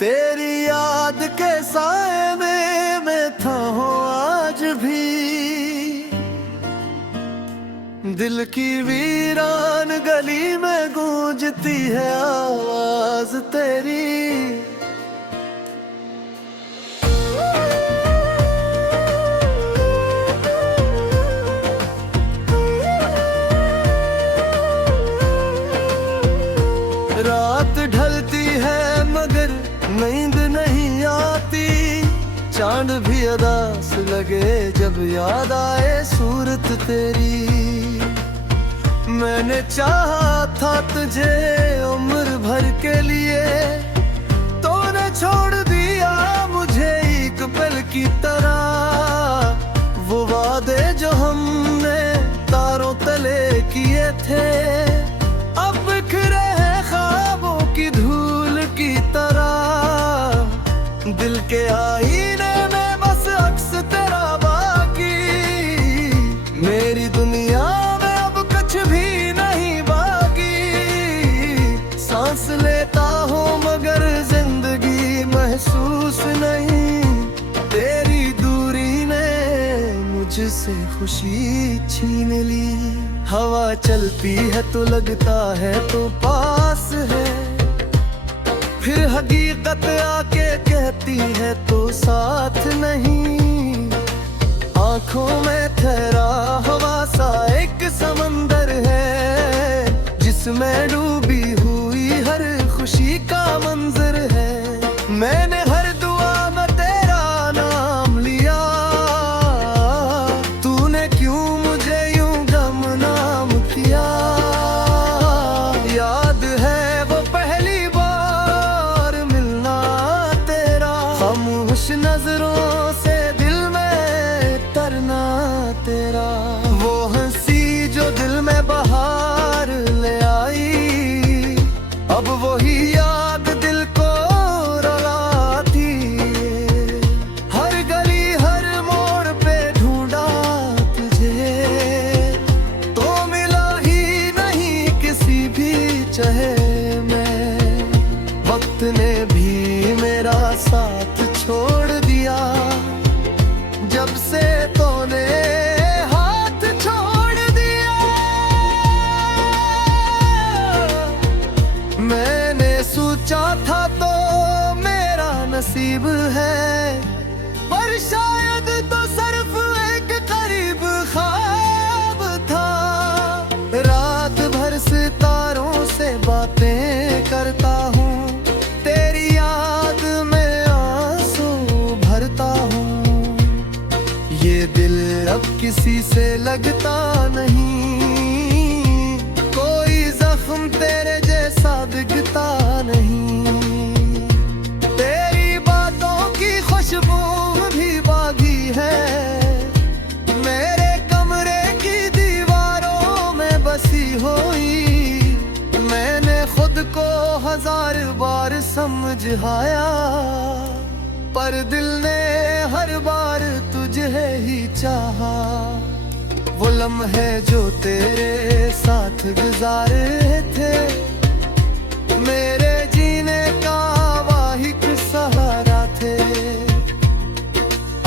तेरी याद के साए में मैं था हूँ आज भी। दिल की वीरान गली में गूंजती है आवाज तेरी। रात ढलती है मगर नींद नहीं आती, चांद भी अदास लगे जब याद आए सूरत तेरी। मैंने चाहा था तुझे उम्र भर के लिए, तूने छोड़ दिया मुझे एक पल की तरह। वो वादे जो हमने तारों तले किए थे अब बिखरे हैं ख्वाबों की धूल की तरह। दिल के आईने में बस अक्स तेरा बाकी, मेरी दुनिया में अब कुछ भी नहीं बाकी। सांस लेता हूँ मगर जिंदगी महसूस नहीं, तेरी दूरी ने मुझसे खुशी छीन ली। हवा चलती है तो लगता है तो पास है, फिर हकीकत आके कहती है तो साथ नहीं। आंखों में ठहरा हवा सा एक समंदर है, जिसमें डूबी हुई हर खुशी का मंजर है। मैंने हर दुआ में तेरा नाम लिया, तूने क्यों मुझे यूं गमनाम किया। याद है वो पहली बार मिलना तेरा, खामोश नजरों से दिल में तरना तेरा। वो हंसी जो दिल में बहार ले आई, अब वही याद दिल को रुलाती। हर गली हर मोड़ पे ढूंढा तुझे, तो मिला ही नहीं किसी भी चाहे मैं। वक्त ने भी मेरा साथ छोड़ दिया, जब से तूने हाथ छोड़ दिया। मैंने सोचा था तो मेरा नसीब है, पर शायद तो सिर्फ एक करीब ख्वाब था। रात भर सितारों से बातें करता हूँ, तेरी याद में आंसू भरता हूँ। ये दिल अब किसी से लगता नहीं, कोई जख्म तेरे जैसा दिखता नहीं। तेरी बातों की खुशबू भी बागी है, मेरे कमरे की दीवारों में बसी हुई। मैंने खुद को हजार बार समझाया, पर दिल ने हर बार तुझे ही चाहा। वो लम्हे जो तेरे साथ गुजारे थे, मेरे जीने का वाहिद सहारा थे।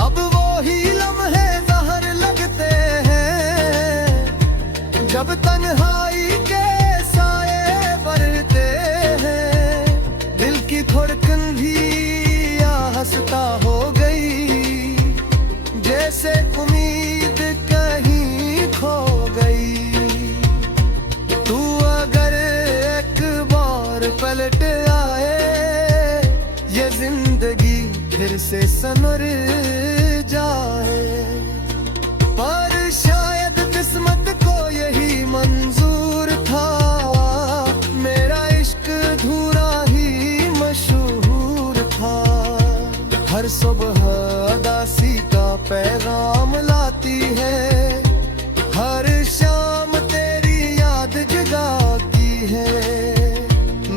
अब वो ही लम्हे जहर लगते हैं, जब तन्हाई के साए बढ़ते हैं। दिल की धड़कन भी हंसता हो गई, जैसे उम्मीद कहीं खो गई। तू अगर एक बार पलट आए, ये जिंदगी फिर से संवर जाए। पर शायद किस्मत को यही मंजूर था, मेरा इश्क अधूरा ही मशहूर था। हर सुबह उदासी का पैगाम लाती है, हर शाम तेरी याद जगाती है।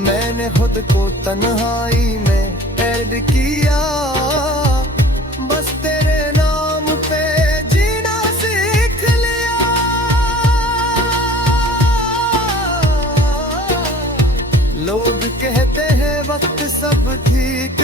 मैंने खुद को तन्हाई में ऐड किया, बस तेरे नाम पे जीना सीख लिया। लोग कहते हैं वक्त सब ठीक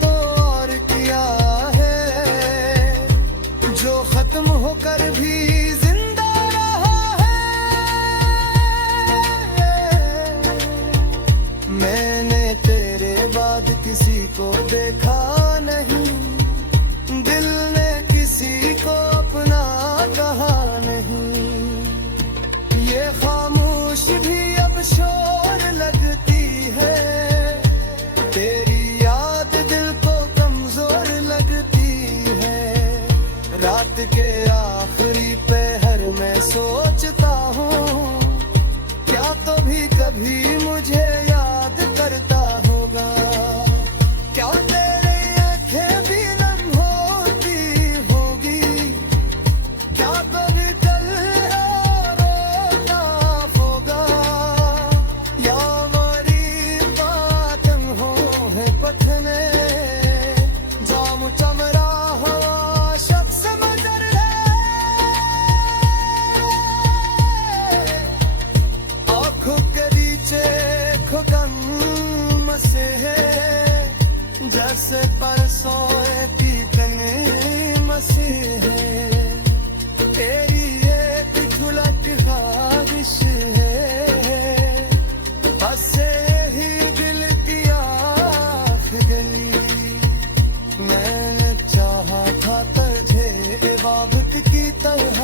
तो और किया है, जो खत्म होकर भी जिंदा रहा है। मैंने तेरे बाद किसी को देखा नहीं, दिल ने किसी को अपना कहा नहीं। ये खामोश भी अब शोर लगती है, तेरी याद दिल को कमजोर लगती है। रात के आखिरी पहर में सोचता हूँ, क्या तो भी कभी मुझे याद करता होगा। क्या तेरी आंखें भी नम होती होगी, क्या कभी कल रोता होगा। या मरी बातम हो है पठने, जाम चमरा हुआ शख्स मजर है। आँखों के नीचे खुकन मसे है, जैसे परसों की तने मसे है। तेरी एक झुलक ख्वाहिश है, बस ही दिल की आँख गली। मैंने चाहा था तुझे वाबत की तरह,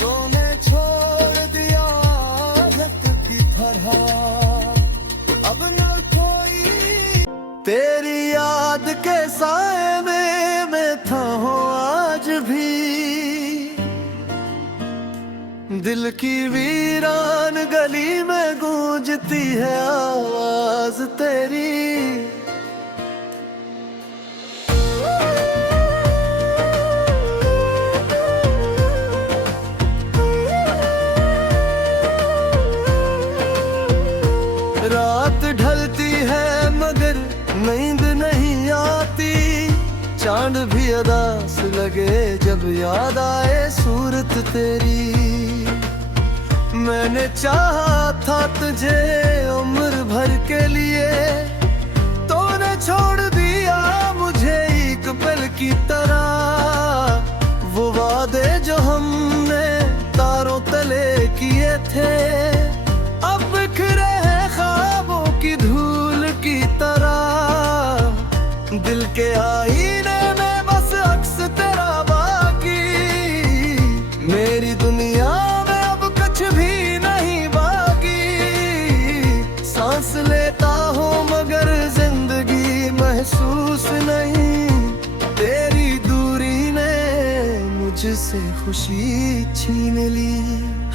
तूने छोड़ दिया आदत की तरह। अब न कोई तेरी याद के साए में मैं था हूँ आज भी। दिल की वीरान गली में गूंजती है आवाज तेरी। रात ढलती है मगर नींद नहीं आती, चांद भी अदास लगे जब याद आए सूरत तेरी। मैंने चाहा था तुझे उम्र भर के लिए, तूने छोड़ दिया मुझे एक पल की तरह। वो वादे जो हमने तारों तले किए थे, अब बिखरे हैं ख्वाबों की धूल की तरह। दिल के आईने में बस अक्स तेरा बाकी, मेरी दुनिया में अब कुछ भी नहीं बाकी। सांस लेता हूँ मगर जिंदगी महसूस नहीं, तेरी दूरी ने मुझसे खुशी छीन ली।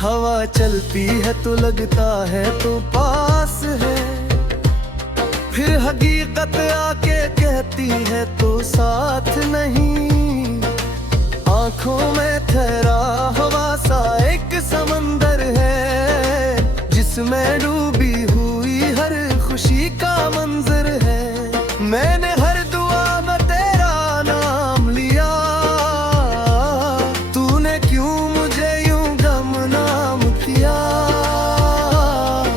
हवा चलती है तो लगता है तो पास है, फिर हकीकत आके कहती है तो साथ नहीं। आंखों में ठहरा हवा सा एक समंदर है, जिसमें डूबी हुई हर खुशी का मंजर है। मैंने हर दुआ में तेरा नाम लिया, तूने क्यों मुझे यूं गुमनाम किया।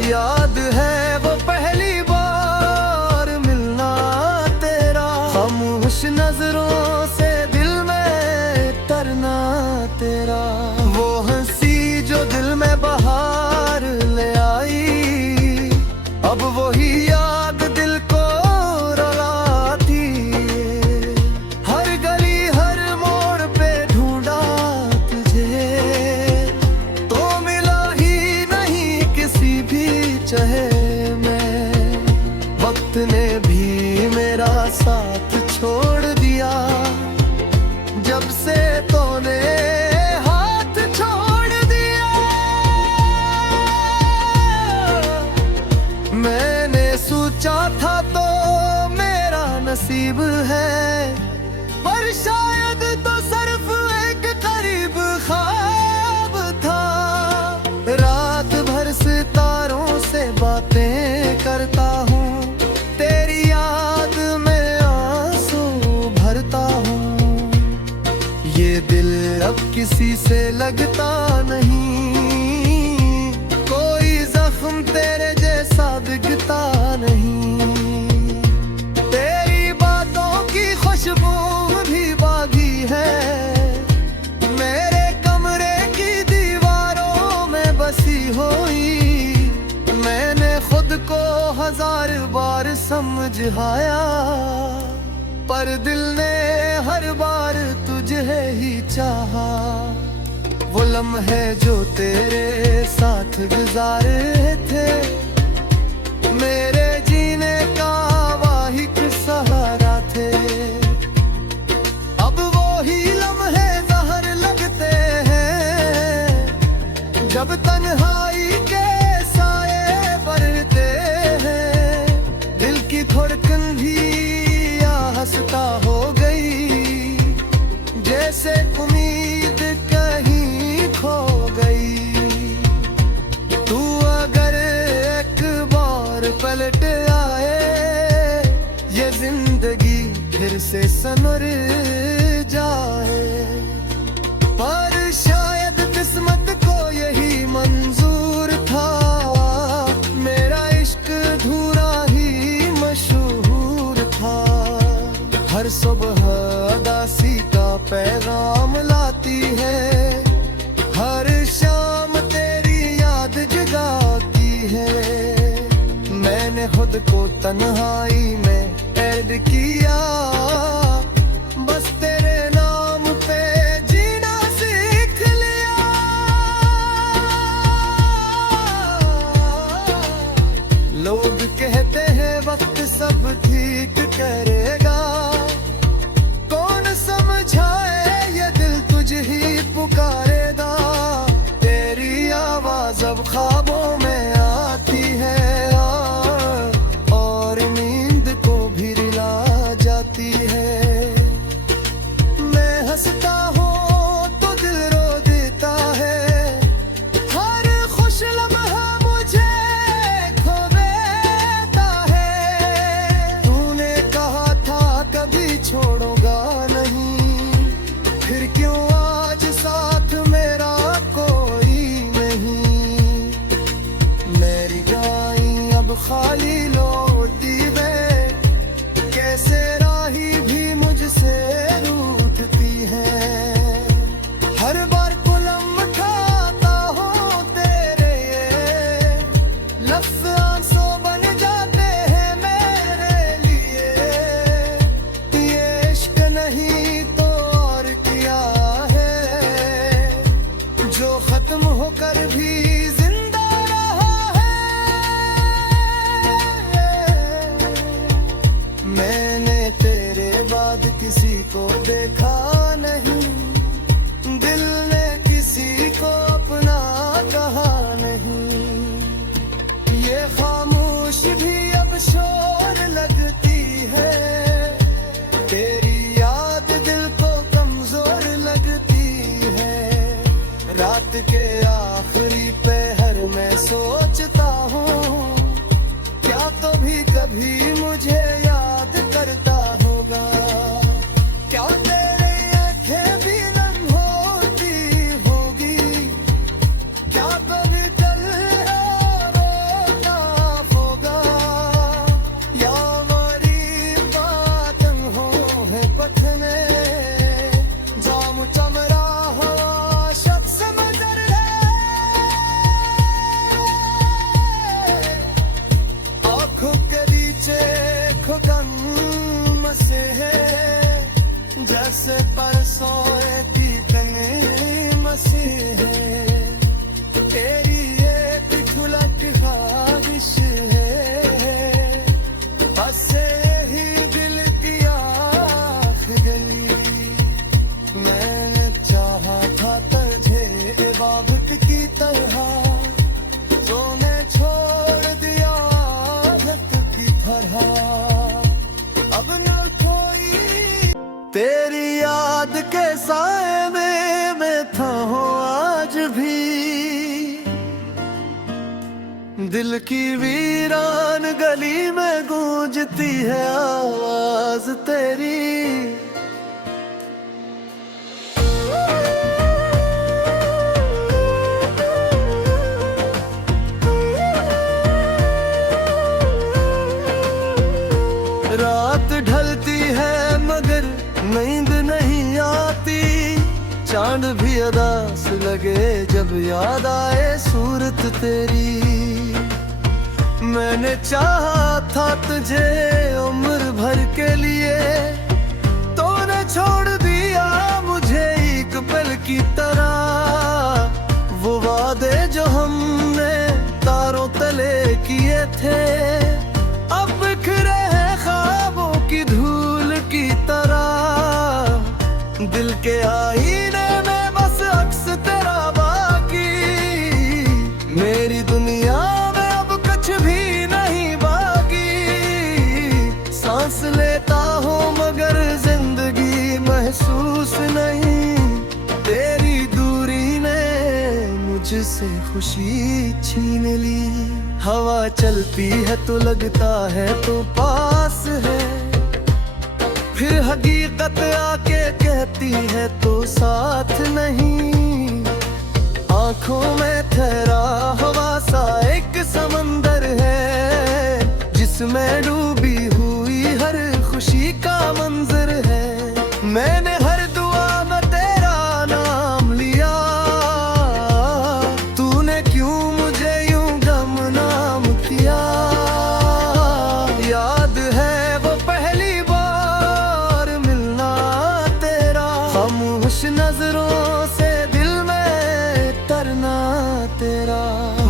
याद है वो पहली बार मिलना तेरा, खामोश नजरों से दिल में तरना तेरा। वो हंसी जो दिल में बहार ले आई, अब वही याद दिल को रुलाती। हर गली हर मोड़ पे ढूंढा तुझे, तो मिला ही नहीं किसी भी चाहे मैं। वक्त ने भी मेरा साथ छोड़ दिया, जब से तूने हाथ छोड़ दिया। मैंने सोचा था तो मेरा नसीब है, पर शायद तो सिर्फ एक करीब ख्वाब था। रात भर सितारों से बातें करता हूँ, तेरी याद में आंसू भरता हूँ। ये दिल अब किसी से लगता नहीं, कोई जख्म तेरे जैसा दिखता नहीं। तेरी उलझाया, पर दिल ने हर बार तुझे ही चाहा। वो लम्हे जो तेरे साथ गुजारे थे, मेरे जीने का वाहिद सहारा थे। अब वो ही लम्हे जहर लगते हैं, जब तन्हाई के साए बढ़ते हैं। दिल की धड़कन भी आहिस्ता हो गई, जैसे उम्मीद कहीं खो गई। तू अगर एक बार पलट आए, ये जिंदगी फिर से संवर जाए। पर शायद किस्मत को यही मंजूर था, मेरा इश्क अधूरा ही मशहूर था। हर सुबह उदासी का पैगाम लाती है, हर शाम तेरी याद जगाती है। मैंने खुद को तन्हाई में कैद किया, बस तेरे नाम पे जीना सीख लिया। लोग कहते हैं वक्त सब ठीक करेगा, कौन समझाए ये दिल तुझे ही पुकारेगा। तेरी आवाज अब ख्वाबों में आती है, और नींद को भी रिला जाती है। मैं हंसता हूँ तो दिल रो देता है, हर खुश लम्हा मुझे खो देता है। तूने कहा था कभी छोड़ोगा नहीं, फिर क्यों आज साथ मेरा कोई नहीं। मेरी गाय अब खाली लौटती है, कैसे राही भी मुझसे रूठती है। हर बार कुलम खाता हूँ तेरे ये लफ्ज़ आंसू बन जाते हैं मेरे लिए। ये इश्क नहीं तो और क्या है, जो खत्म होकर भी जिंदा रहा है। मैंने तेरे बाद किसी को देखा नहीं, दिल ने किसी को अपना कहा नहीं। ये खामोश भी अब शोर लगती है, तेरी याद दिल को कमजोर लगती है। रात के आखिरी पहर में सोचता हूँ, क्या तो भी कभी मुझे याद करता होगा। क्या तेरे आँखें भी नम होती होगी, क्या कभी दिल रोता होगा। या हमारी बातें हो है पथने, जाम चमरा हवा शख्स मजर है। आँखों के नीचे खुकन मसे है, जैसे परसों की तने मसे है। तेरी एक झुलक ख्वाहिश है, बस ही दिल की आँख गली। मैंने चाहा था तुझे बाबत की तरह, तूने छोड़ दिया आदत की तरह। अब न कोई तेरी याद के साए में मैं था हूँ आज भी। दिल की वीरान गली में गूंजती है आवाज तेरी। रात ढलती है मगर नींद नहीं आती, चांद भी अदास लगे जब याद आए सूरत तेरी। मैंने चाहा था तुझे उम्र भर के लिए, तूने छोड़ दिया मुझे एक पल की तरह। वो वादे जो हमने तारों तले किए थे, अब बिखरे हैं ख्वाबों की धूल की तरह। दिल के आईने में बस अक्स तेरा बाकी, मेरी दुनिया में अब कुछ भी नहीं बाकी। सांस लेता हूँ मगर जिंदगी महसूस नहीं, तेरी दूरी ने मुझसे खुशी छीन ली। हवा चलती है तो लगता है तो पास है, फिर हकीकत आके कहती है तो साथ नहीं। आंखों में ठहरा हवा सा एक समंदर है, जिसमें डूबी हुई हर खुशी का मंजर है। मैंने हर दुआ में तेरा नाम लिया, तूने क्यों मुझे यूं गुमनाम किया। याद है वो पहली बार मिलना तेरा, खामोश नजरों से दिल में तरना तेरा।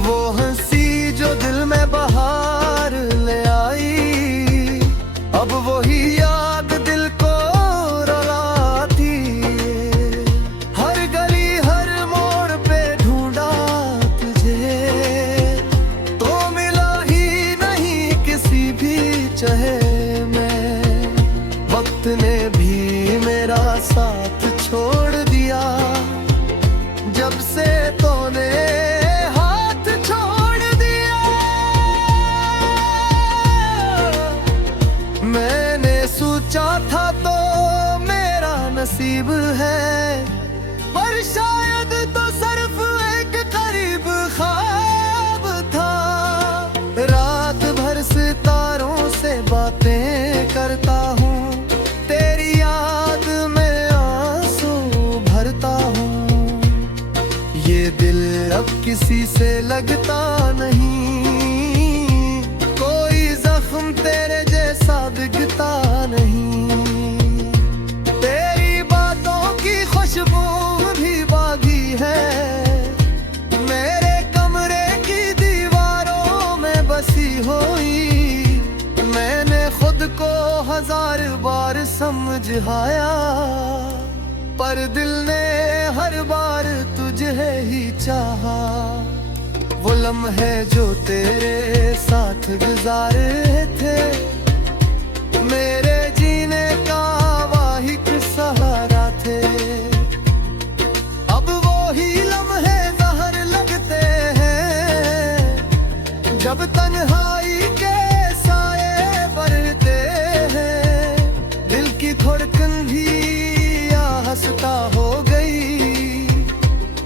वो हंसी जो दिल में बहार ले आई, अब वही याद दिल को रुलाती। हर गली हर मोड़ पे ढूंढा तुझे, तो मिला ही नहीं किसी भी चाहे मैं। वक्त ने भी मेरा साथ छोड़ दिया, जब से तूने हाथ छोड़ दिया। मैंने सोचा था तो मेरा नसीब है, पर शायद तो सिर्फ एक करीब ख्वाब था। रात भर सितारों से बातें करता हूँ, तेरी याद में आंसू भरता हूँ। ये दिल अब किसी से लगता नहीं, कोई जख्म तेरे जैसा दिखता नहीं। तेरी बातों की खुशबू भी बागी है, मेरे कमरे की दीवारों में बसी हुई। मैंने खुद को हजार बार समझाया, पर दिल ने हर बार तुझे ही चाहा। वो लम्हे जो तेरे साथ गुजारे थे, मेरे जीने का वाहिद सहारा थे। अब वो ही लम्हे जहर लगते हैं, जब तन्हाई के साए बढ़ते हैं। दिल की धड़कन भी हंसता हो गई,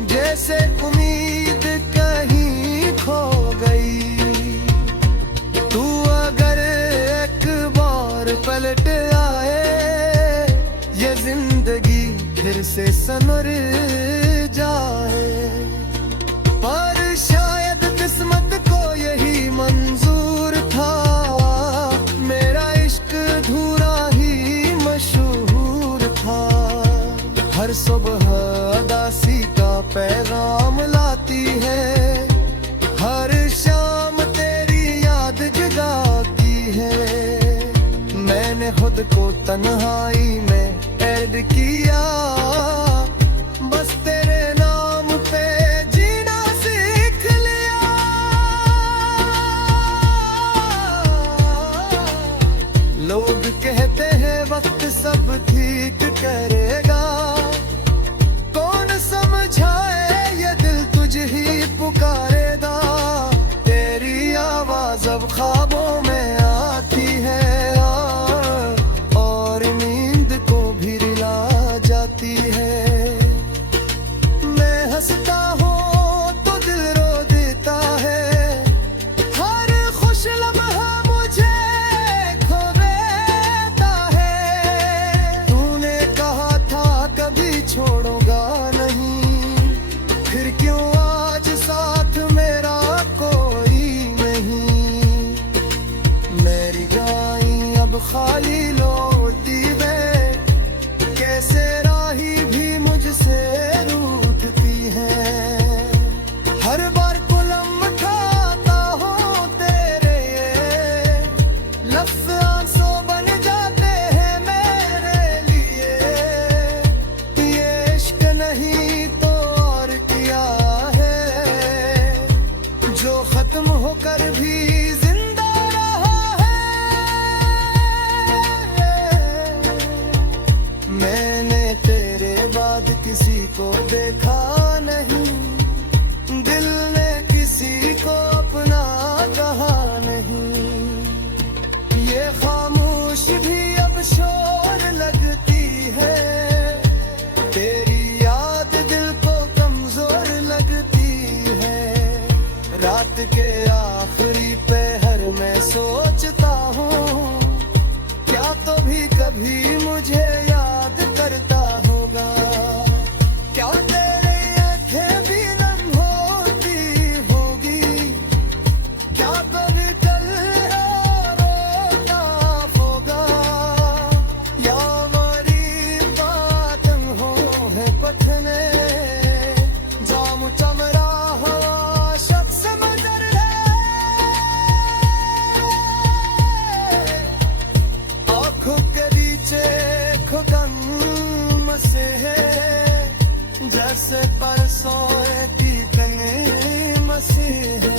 जैसे उम्मीद कहीं खो गई। तू अगर एक बार पलट आए, ये जिंदगी फिर से संवर जाए। पर शायद किस्मत को यही मंजूर था, मेरा इश्क अधूरा ही मशहूर था। हर सुबह उदासी का पैगाम लाती है, हर शाम तेरी याद जगाती है। मैंने खुद को तन्हाई में ऐड किया, बस तेरे नाम पे जीना सीख लिया। लोग कहते हैं वक्त सब ठीक करेगा, कौन समझाए ये दिल तुझे ही पुकारेगा। तेरी आवाज अब ख्वाबों में आती है, और नींद को भी रुला जाती है। किसी को देखा नहीं, दिल ने किसी को अपना कहा नहीं। ये खामोश भी अब शोर लगती है, तेरी याद दिल को कमजोर लगती है। रात के आखिरी पहर में सोचता हूँ, क्या तो भी कभी मुझे याद करता होगा। क्या तेरी आंखें भी नम होती होगी, क्या कभी कल रोता होगा। या मरी बातम हो है पठने, जाम चमरा हवा शख्स मजर है। आँखों के नीचे खुदन मसे है, जैसे परसों की तने मसे है।